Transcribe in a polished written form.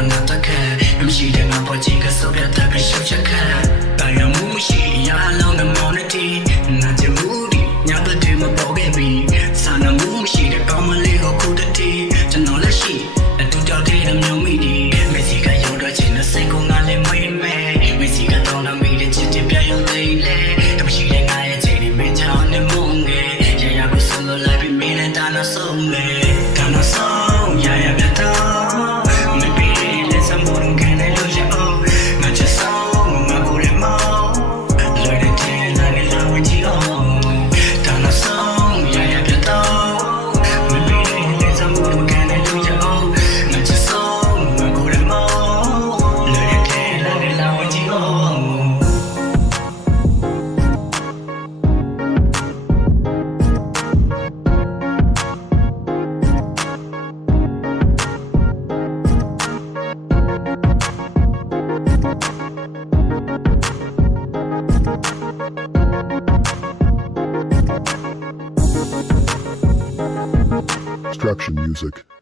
မှာငါတက်ခဲ့မရှိတဲ့ငါပေါ်ကြီးကစောပြတ်တဲ့ရှောက်ချက်ခန့်တိုင်ရမှုရှိရလောင်းတဲ့မောင်နဲ့တီနာချမှုဒီညဘက်တွေမပေါ်ခဲ့ပြီစာနာမှုရှိတဲ့ကောင်းမလေးကိုခုတည်းတီကျွန်တော်လက်ရှိအတူတောက်တဲ့မျိုးမိဒီမက်ဆီကရောက်တော့ချင်းနဲ့စိတ်ကိုငါလည်းမွေးမဲမက်ဆီကတော့နာမိတဲ့ချစ်တဲ့ပြရုံလေးလေတမရှိတဲ့ငါရဲ့ချိန်ဒီမင်းချောင်းနဲ့မုန်းငယ်ရရကိုဆုံးလို့လိုက်ပြီးမင်းနဲ့တာနာဆုံးလေတာနာဆုံးရရပြတော့Construction music.